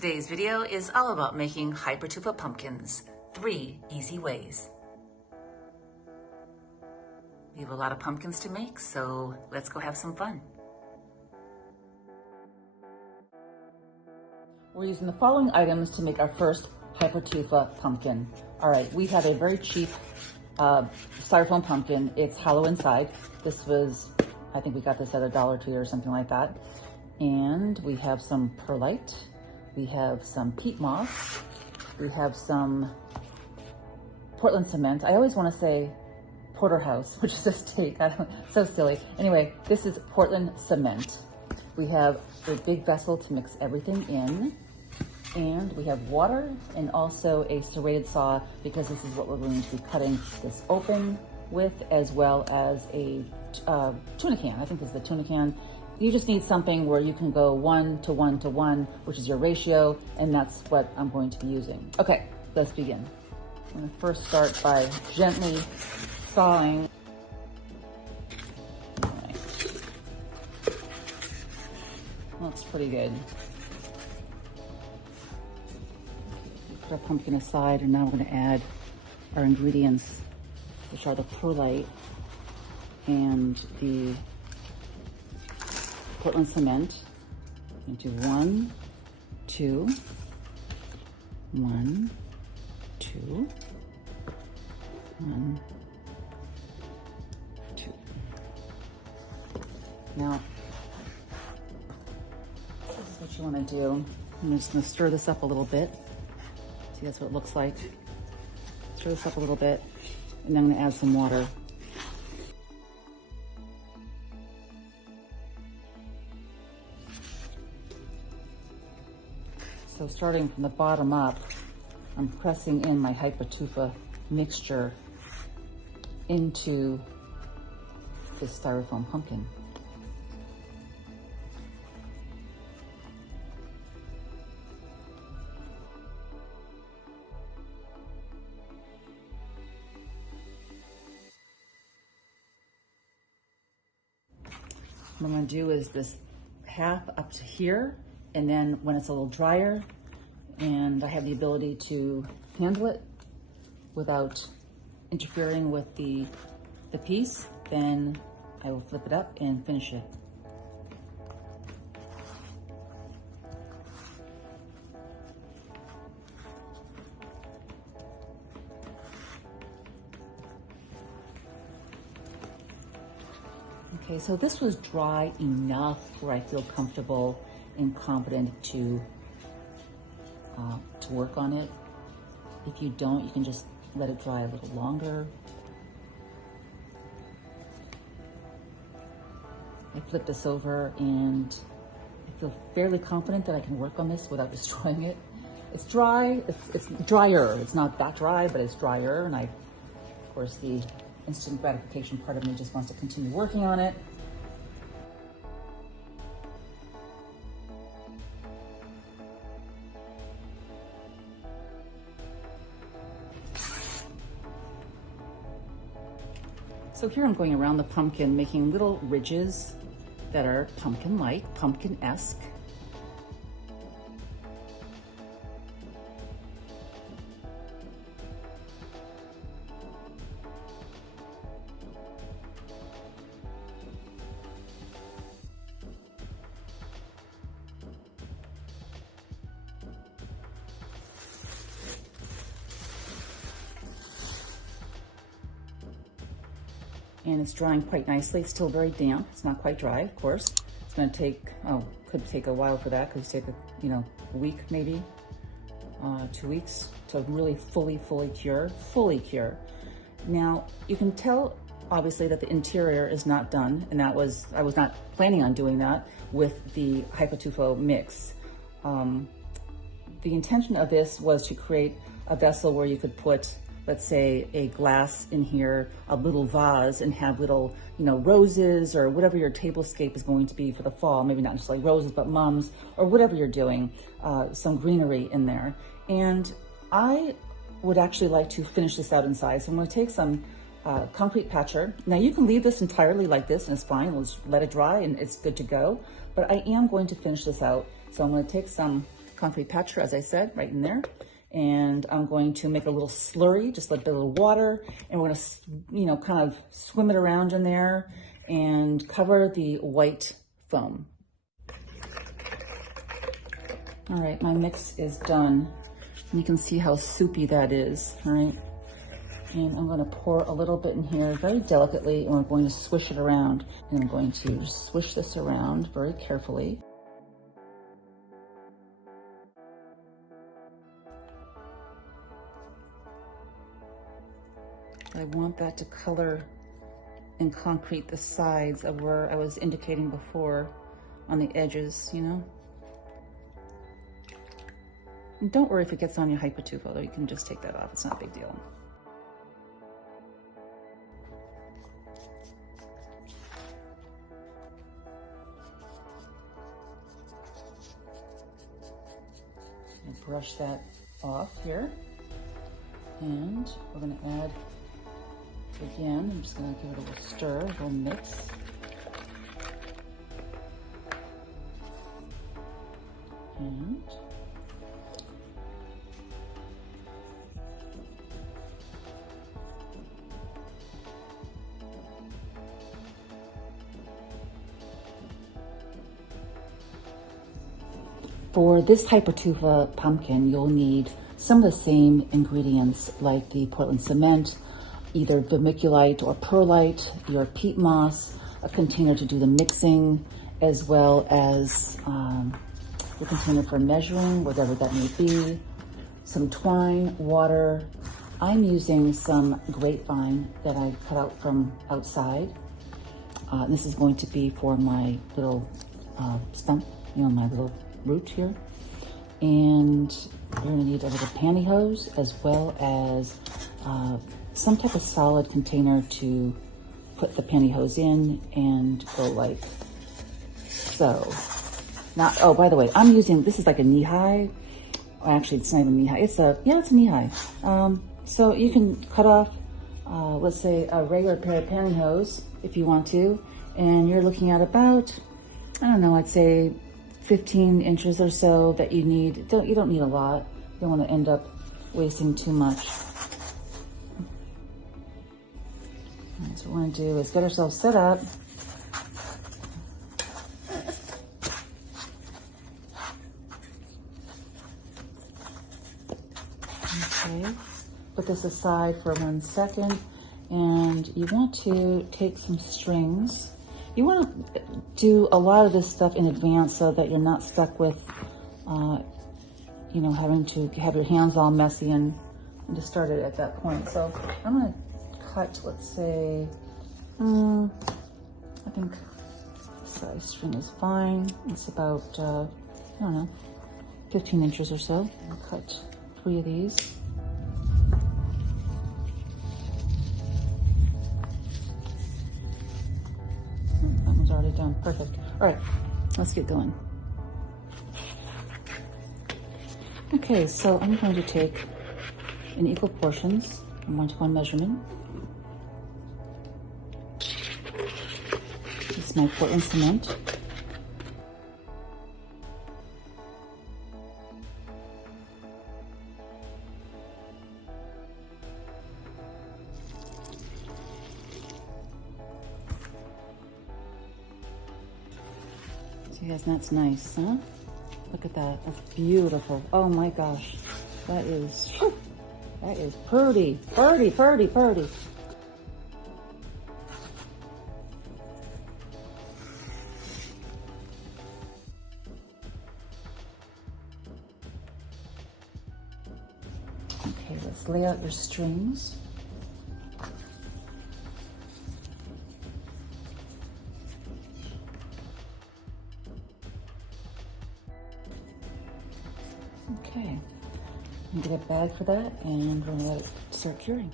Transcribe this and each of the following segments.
Today's video is all about making Hypertufa pumpkins, 3 easy ways. We have a lot of pumpkins to make, so let's go have some fun. We're using the following items to make our first Hypertufa pumpkin. All right, we have a very cheap styrofoam pumpkin. It's hollow inside. This was, I think we got this at a Dollar Tree or something like that. And we have some perlite. We have some peat moss. We have some Portland cement. I always want to say porterhouse, which is a steak. So silly. Anyway, this is Portland cement. We have a big vessel to mix everything in. And we have water and also a serrated saw because this is what we're going to be cutting this open with, as well as a tuna can. I think this is the tuna can. You just need something where you can go 1 to 1 to 1, which is your ratio, and that's what I'm going to be using. Okay, let's begin. I'm gonna first start by gently sawing. Right. Looks pretty good. Put our pumpkin aside, and now we're gonna add our ingredients, which are the perlite and the Portland cement. Into 1, 2, 1, 2, 1, 2. Now, this is what you want to do. I'm just going to stir this up a little bit. See, that's what it looks like. Stir this up a little bit, and then I'm going to add some water. So starting from the bottom up, I'm pressing in my Hypertufa mixture into this styrofoam pumpkin. What I'm going to do is this half up to here, and then when it's a little drier and I have the ability to handle it without interfering with the piece, then I will flip it up and finish it. Okay, so this was dry enough where I feel comfortable and confident to work on it. If you don't, you can just let it dry a little longer. I flip this over and I feel fairly confident that I can work on this without destroying it. It's dry, it's drier. It's not that dry, but it's drier. And of course, the instant gratification part of me just wants to continue working on it. So here I'm going around the pumpkin, making little ridges that are pumpkin-like, pumpkin-esque. And it's drying quite nicely. It's still very damp. It's not quite dry, of course. It's going to take, could take a while for that. Could take a week maybe, 2 weeks to really fully cure. Now you can tell obviously that the interior is not done, and I was not planning on doing that with the Hypertufa mix. The intention of this was to create a vessel where you could put, let's say, a glass in here, a little vase, and have little, roses or whatever your tablescape is going to be for the fall. Maybe not necessarily roses, but mums or whatever you're doing, some greenery in there. And I would actually like to finish this out inside. So I'm going to take some concrete patcher. Now you can leave this entirely like this and it's fine. We'll just let it dry and it's good to go. But I am going to finish this out. So I'm going to take some concrete patcher, as I said, right in there. And I'm going to make a little slurry, just a little water, and we're gonna, you know, kind of swim it around in there and cover the white foam. All right, my mix is done. You can see how soupy that is, all right? And I'm gonna pour a little bit in here very delicately, and we're going to swish it around. And I'm going to swish this around very carefully. I want that to color and concrete the sides of where I was indicating before on the edges, you know? And don't worry if it gets on your Hypertufa, though. You can just take that off. It's not a big deal. And brush that off here. And we're going to add, again, I'm just going to give it a little stir, a little mix. And for this Hypertufa pumpkin, you'll need some of the same ingredients like the Portland cement, either vermiculite or perlite, your peat moss, a container to do the mixing, as well as the container for measuring, whatever that may be, some twine, water. I'm using some grapevine that I cut out from outside. This is going to be for my little stump, you know, my little root here. And you're gonna need a little pantyhose, as well as some type of solid container to put the pantyhose in, and go like so. Now, oh, by the way, I'm using, this is like a knee-high. Oh, actually, it's not even knee-high. It's a knee-high. So you can cut off, let's say, a regular pair of pantyhose if you want to, and you're looking at about, I don't know, I'd say 15 inches or so that you need. You don't need a lot. You don't want to end up wasting too much. All right, so what we're going to do is get ourselves set up. Okay, put this aside for 1 second, and you want to take some strings. You want to do a lot of this stuff in advance so that you're not stuck with, you know, having to have your hands all messy and just start it at that point. So I'm going to cut, let's say, I think this size string is fine. It's about, I don't know, 15 inches or so. I'll cut 3 of these. That one's already done. Perfect. All right, let's get going. Okay, so I'm going to take in equal portions, 1-to-1 measurement. This is my Portland cement. See, guys, that's nice, huh? Look at that. That's beautiful. Oh my gosh. That is pretty, pretty, pretty, pretty. Okay, let's lay out your strings. Okay, I'm gonna get a bag for that, and we're gonna let it start curing.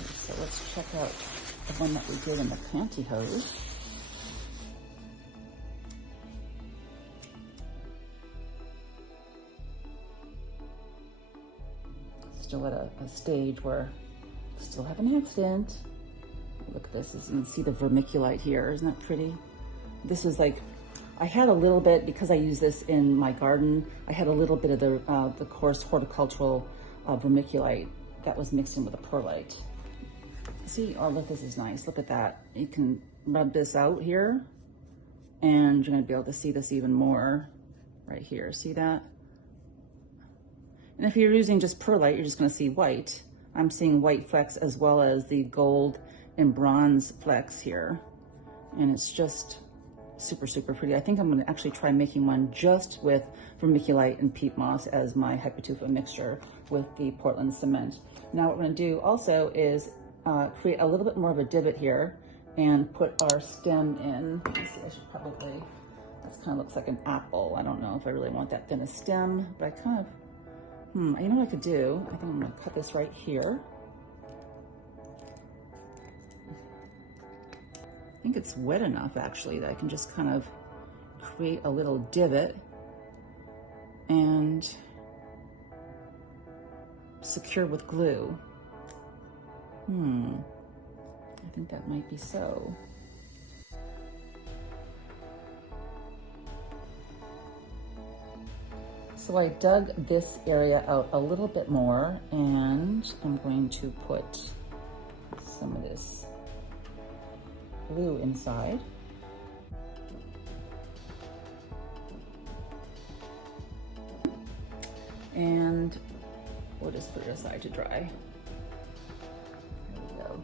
Okay, so let's check out the one that we did in the pantyhose. Still at a stage where Still have an accident. Look at this, you can see the vermiculite here. Isn't that pretty? This is like, I had a little bit, because I use this in my garden, I had a little bit of the coarse horticultural vermiculite that was mixed in with the perlite. See, oh look, this is nice. Look at that. You can rub this out here and you're gonna be able to see this even more right here. See that? And if you're using just perlite, you're just gonna see white. I'm seeing white flecks as well as the gold and bronze flecks here. And it's just super, super pretty. I think I'm gonna actually try making one just with vermiculite and peat moss as my Hypertufa mixture with the Portland cement. Now what we're gonna do also is create a little bit more of a divot here and put our stem in. Let me see, I should probably, this kind of looks like an apple. I don't know if I really want that thin a stem, but I kind of, you know what I could do? I think I'm gonna cut this right here. I think it's wet enough actually that I can just kind of create a little divot and secure with glue. I think that might be so. So I dug this area out a little bit more and I'm going to put some of this glue inside. And we'll just put it aside to dry. There we go.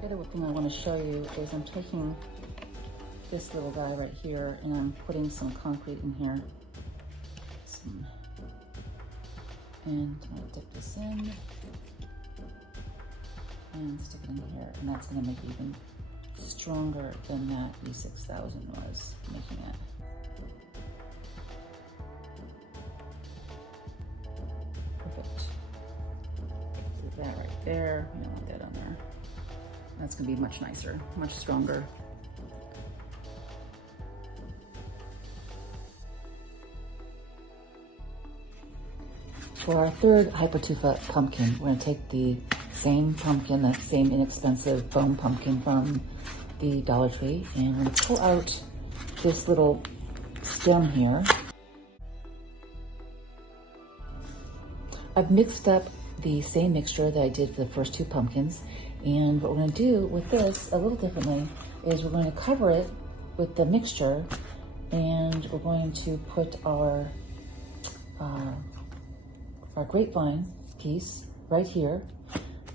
The other thing I want to show you is I'm taking this little guy right here and I'm putting some concrete in here. And I'm going to dip this in and stick it in here, and that's going to make it even stronger than that E6000 was making it. Perfect. Do that right there. We don't want that on there. That's going to be much nicer, much stronger. For our third Hypertufa pumpkin, we're going to take the same pumpkin, that same inexpensive foam pumpkin from the Dollar Tree, and we're going to pull out this little stem here. I've mixed up the same mixture that I did for the first two pumpkins, and what we're going to do with this a little differently is we're going to cover it with the mixture, and we're going to put our grapevine piece right here,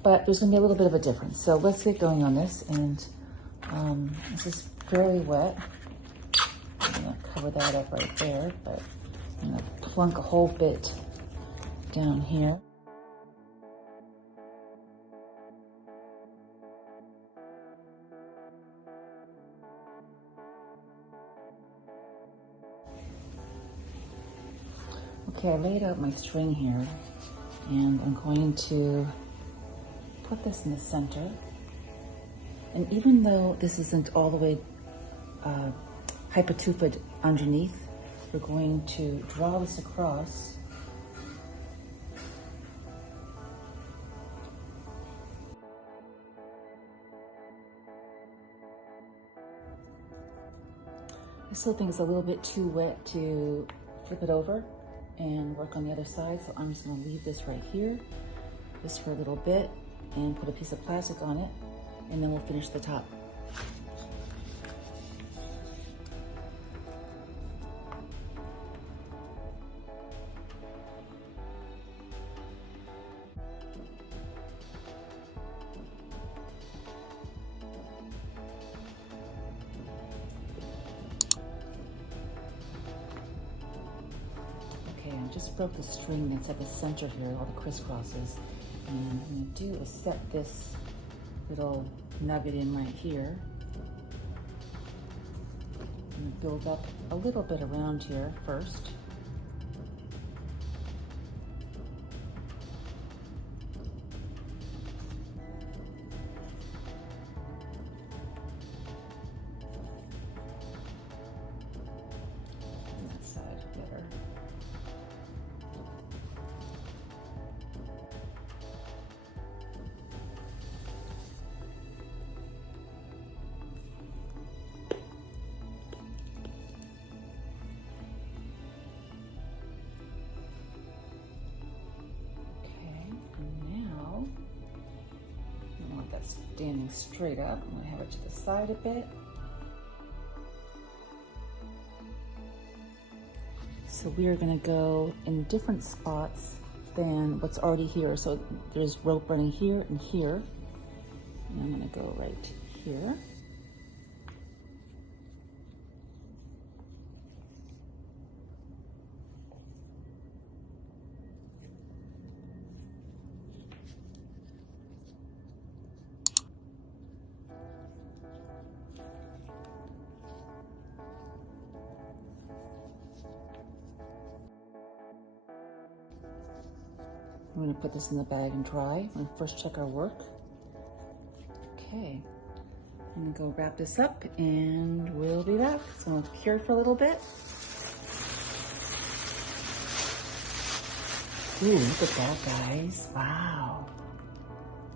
but there's going to be a little bit of a difference. So let's get going on this, and this is fairly wet. I'm going to cover that up right there, but I'm going to plunk a whole bit down here. Okay, I laid out my string here, and I'm going to put this in the center. And even though this isn't all the way Hypertufa'd underneath, we're going to draw this across. I still think it's a little bit too wet to flip it over and work on the other side, so I'm just going to leave this right here just for a little bit and put a piece of plastic on it, and then we'll finish the top. Okay, I just broke the string that's at the center here, all the crisscrosses. And what I'm going to do is set this little nugget in right here. I'm going to build up a little bit around here first. And that side together. standing straight up. I'm gonna have it to the side a bit. So we are gonna go in different spots than what's already here. So there's rope running here and here. And I'm gonna go right here. I'm gonna put this in the bag and dry. I'm gonna first check our work. Okay, I'm gonna go wrap this up and we'll be back. So I'm gonna cure for a little bit. Ooh, look at that, guys. Wow,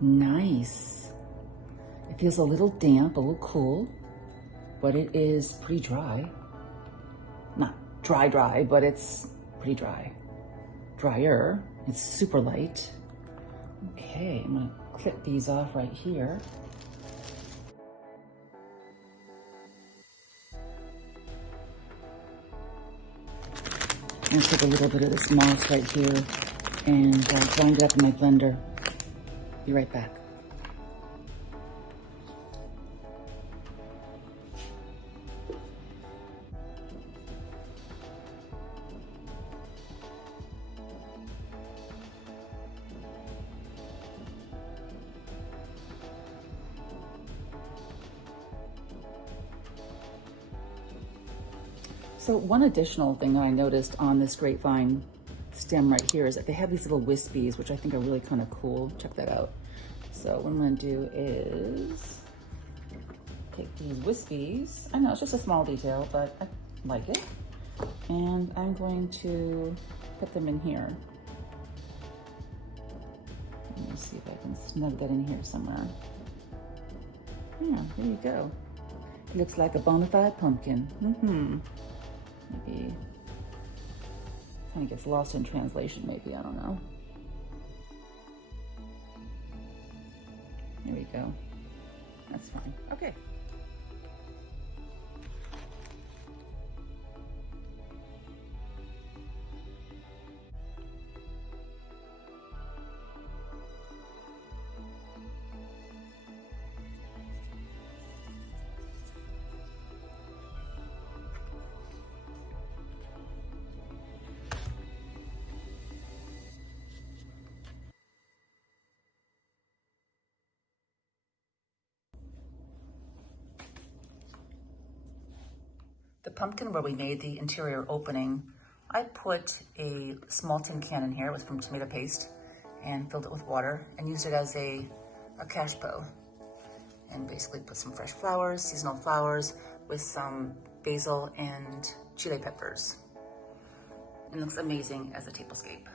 nice. It feels a little damp, a little cool, but it is pretty dry. Not dry, but it's pretty dry. Drier. It's super light. Okay, I'm gonna clip these off right here. I'm gonna take a little bit of this moss right here and grind it up in my blender. Be right back. So one additional thing that I noticed on this grapevine stem right here is that they have these little wispies, which I think are really kind of cool. Check that out. So what I'm gonna do is take these wispies. I know it's just a small detail, but I like it. And I'm going to put them in here. Let me see if I can snug that in here somewhere. Yeah, there you go. It looks like a bona fide pumpkin. Maybe kind of gets lost in translation, maybe, I don't know. There we go. That's fine. Okay. The pumpkin where we made the interior opening, I put a small tin can in here. It was from tomato paste, and filled it with water and used it as a cash bow. And basically put some fresh flowers, seasonal flowers, with some basil and chili peppers. It looks amazing as a tablescape.